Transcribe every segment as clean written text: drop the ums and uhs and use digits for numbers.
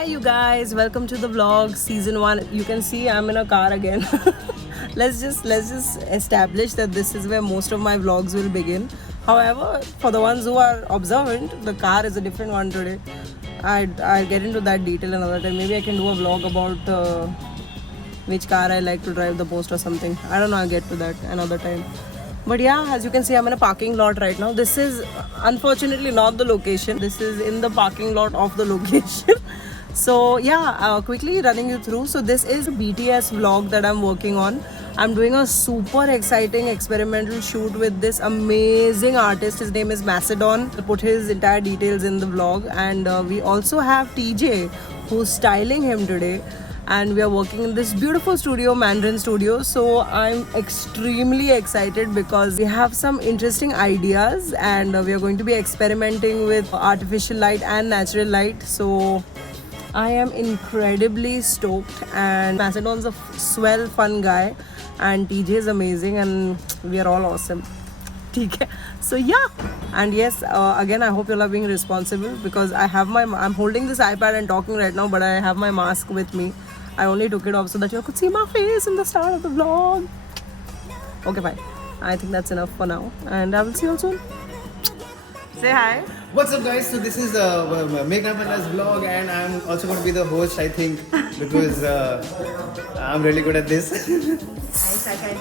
Hi you guys, welcome to the vlog season 1. You can see I'm in a car again. let's just establish that this is where most of my vlogs will begin. However, for the ones who are observant, the car is a different one today. I'll get into that detail another time. Maybe I can do a vlog about which car I like to drive the most or something. I don't know, I'll get to that another time. But yeah, as you can see, I'm in a parking lot right now. This is unfortunately not the location. This is in the parking lot of the location. So yeah, quickly running you through. So this is a BTS vlog that I'm working on. I'm doing a super exciting experimental shoot with this amazing artist. His name is Macedon. I'll put his entire details in the vlog. And we also have TJ, who's styling him today. And we are working in this beautiful studio, Mandarin Studio. So I'm extremely excited because we have some interesting ideas and we are going to be experimenting with artificial light and natural light. So I am incredibly stoked, and Macedon's a swell, fun guy, and TJ is amazing, and we are all awesome. Okay. So yeah, and yes, again I hope you all are being responsible because I'm holding this iPad and talking right now, but I have my mask with me. I only took it off so that you could see my face in the start of the vlog. Okay, fine. I think that's enough for now, and I will see you all soon. Say hi. What's up, guys? So this is Meghna Panna's vlog, and I'm also going to be the host, I think, because I'm really good at this.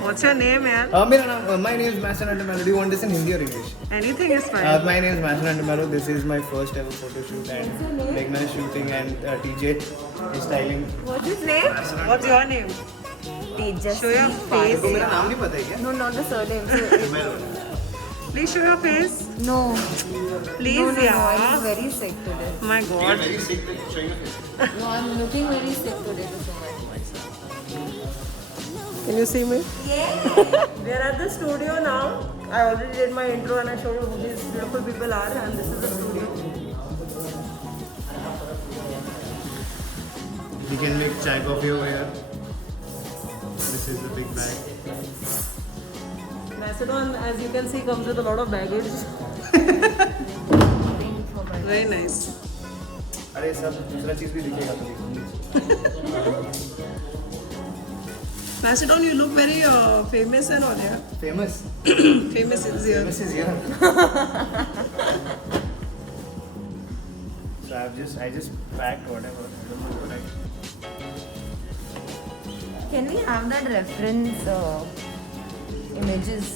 What's your name, man? My name is Master Antamalo. Do you want this in Hindi or English? Anything is fine. My name is Master Antamalo. This is my first ever photo shoot, and Meghna is shooting, and TJ is styling. What's his name? What's your name? Tejas. Show your face. आपको मेरा नाम नहीं पता है क्या? No, not the surname. Please show your face. No. Please, No, yeah. I'm very sick today. My God. Very sick. Showing your face. No, I'm looking very sick today. Can you see me? Yeah. We are at the studio now. I already did my intro and I showed you who these beautiful people are, and this is the studio. We can make chai coffee over here. This is the big bag. Macedon, as you can see, comes with a lot of baggage. Very nice. अरे सब दूसरा चीज भी दिखेगा तो Macedon, you look very famous and all, yeah. Famous. Famous is here. Famous is here. So I just packed whatever. I don't know what I. Can we have that reference images?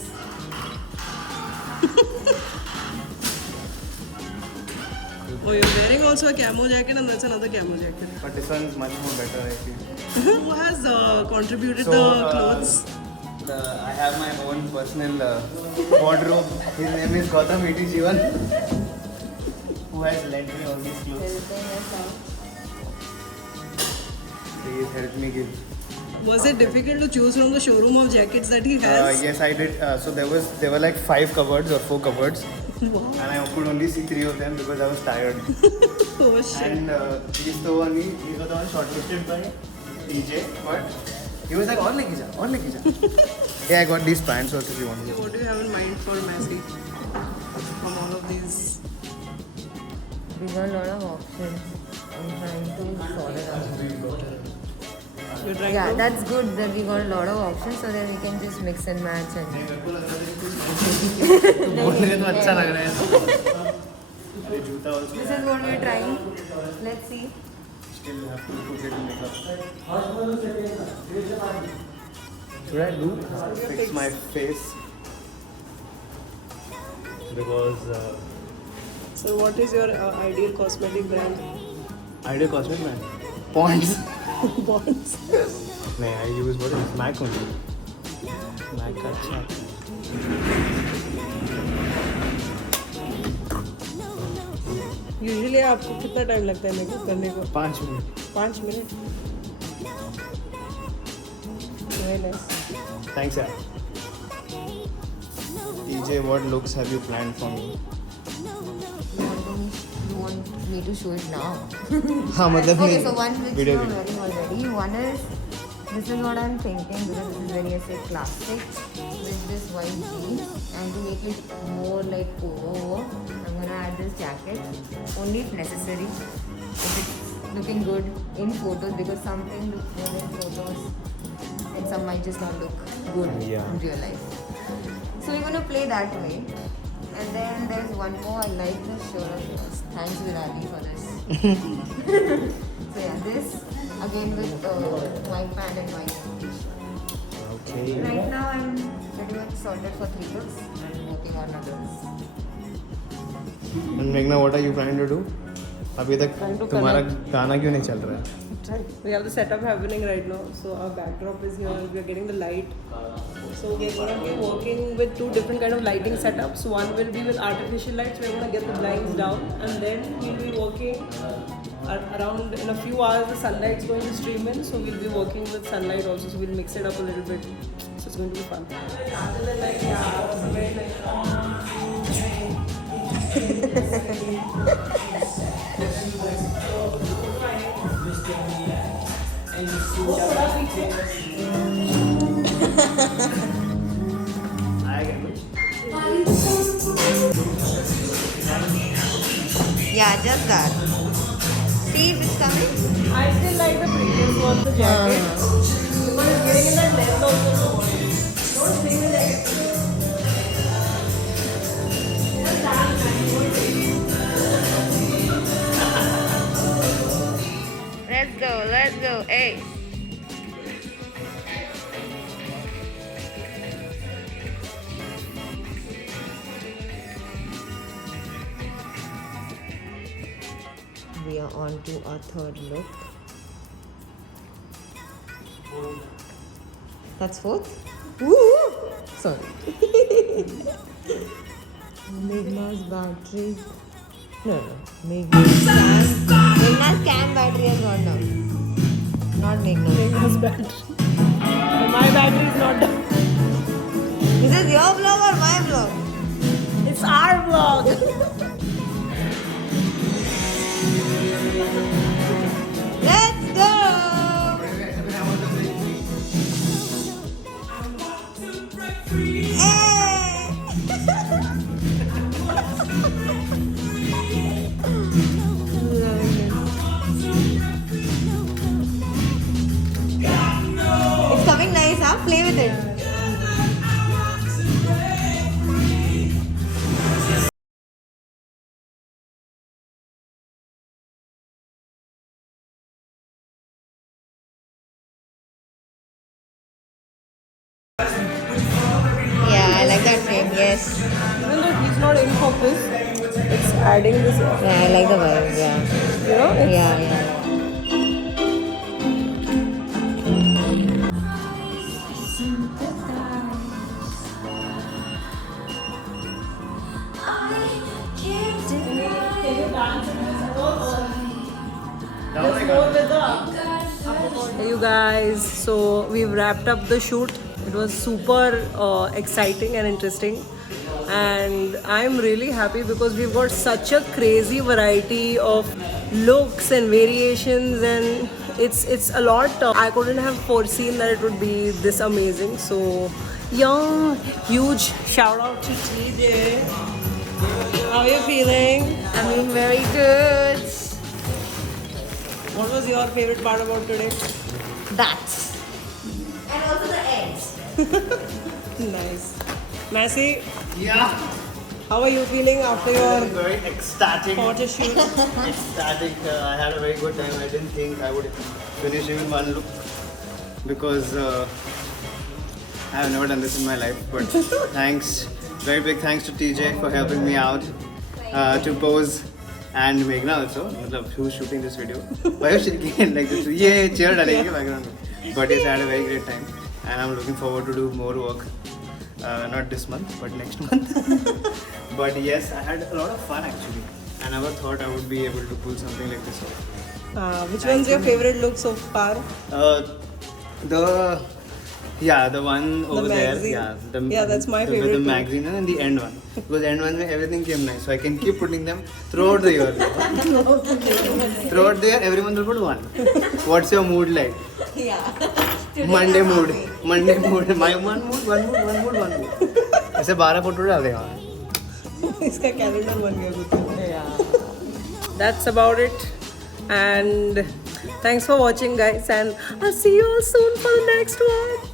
Oh, you're wearing also a camo jacket, and that's another camo jacket. But this one's much more better, I feel. Who has contributed So, the clothes? I have my own personal wardrobe. His name is Gautam E.T. Jivan, who has lent me all these clothes. Please help me give. Was it difficult to choose from the showroom of jackets that he has? Yes, I did. So there were like 5 cupboards or 4 cupboards, Wow. and I could only see 3 of them because I was tired. Oh shit. And these were the ones shortlisted by TJ, but he was like, और लेके जा. Yeah, I got these pants also if you want. What do you have in mind for Massey from all of these? We got a lot of options. I'm trying to sort it out. You're trying Yeah, to? that's good that we got a lot of options so that we can just mix and match and. बोलने तो अच्छा लग रहा है. अरे जूता also. This is what we're trying. Let's see. Still have to put it in makeup. Should I do? Fix my face. Because So what is your ideal cosmetic brand? ideal cosmetic man. Ponds. Bonds. No, I use what is MAC only. MAC का अच्छा. Usually आपको कितना time लगता है makeup करने को? 5 minute. 5 minute. Very nice. Thanks yaar. TJ, what looks have you planned for me? You want me to show it now? हाँ मतलब Okay, so one which video you are wearing already. One is, this is what I'm thinking because this is very, I say, classic with this white jeans. And to make it more like over, I'm gonna add this jacket only if necessary. If it's looking good in photos because something looks good in photos and some might just not look good Yeah. in real life. So we're gonna play that way. And then there's one more. I like this shirt of yours. Thanks Virali for this. So yeah, this again with white pant and white t-shirt. Okay. Right now I'm pretty much sorted for 3 looks. I'm working on others. And Meghna, what are you trying to do? अभी तक Trying to तुम्हारा गाना क्यों नहीं चल रहा है? We have the setup happening right now. So our backdrop is here. We are getting the light. So we're going to be working with 2 different kind of lighting setups. One will be with artificial lights. We're going to get the blinds down, and then we'll be working around in a few hours. The sunlight's going to stream in, so we'll be working with sunlight also. So we'll mix it up a little bit. So it's going to be fun. Other than like, yeah, it's very nice. Yeah, just that. See if it's coming. I still like the previous one, the jacket. Because it's getting in that length also. Don't sing the jacket. Let's go, hey. We are on to our third look. That's fourth? Woo! Sorry. Meghna's battery. No. Meghna's cam battery has gone down. Not Meghna's. Meghna's battery. My battery is not done. Is this your vlog or my vlog? It's our vlog. Let's go! It's coming nice, huh? Play with it. Yeah, I like that frame, yes. Even though he's not in focus, it's adding this. Yeah, I like the vibe, yeah. You know? It's, Yeah. Hey you guys, so we've wrapped up the shoot. It was super exciting and interesting, and I'm really happy because we've got such a crazy variety of looks and variations, and it's a lot. I couldn't have foreseen that it would be this amazing. So yeah, huge shout out to TJ. How are you feeling? I mean, very good. What was your favorite part about today? That. And also the eggs. Nice. Massey, Yeah. how are you feeling after your Very ecstatic. photo shoot? Ecstatic. I had a very good time. I didn't think I would finish even one look because I have never done this in my life. But thanks, very big thanks to TJ for helping me out to pose, and Meghna also. Matlab, who's shooting this video? Why was she again like this? Yeah, cheer dalenge background. But yes, I had a very great time, and I'm looking forward to do more work. Not this month, but next month. But yes, I had a lot of fun actually. I never thought I would be able to pull something like this off. Which one's your favorite look so far? The one over there. magazine. Yeah, that's my With favorite the too. magazine and the end one. Because end one, everything came nice. So I can keep putting them throughout the year. Throughout the year, everyone will put one. What's your mood like? Yeah. Monday mood. Monday mood. My one mood. ऐसे 12 photo डाल देगा. इसका calendar बन गया कुछ. Yeah. That's about it. And thanks for watching, guys, and I'll see you all soon for the next one.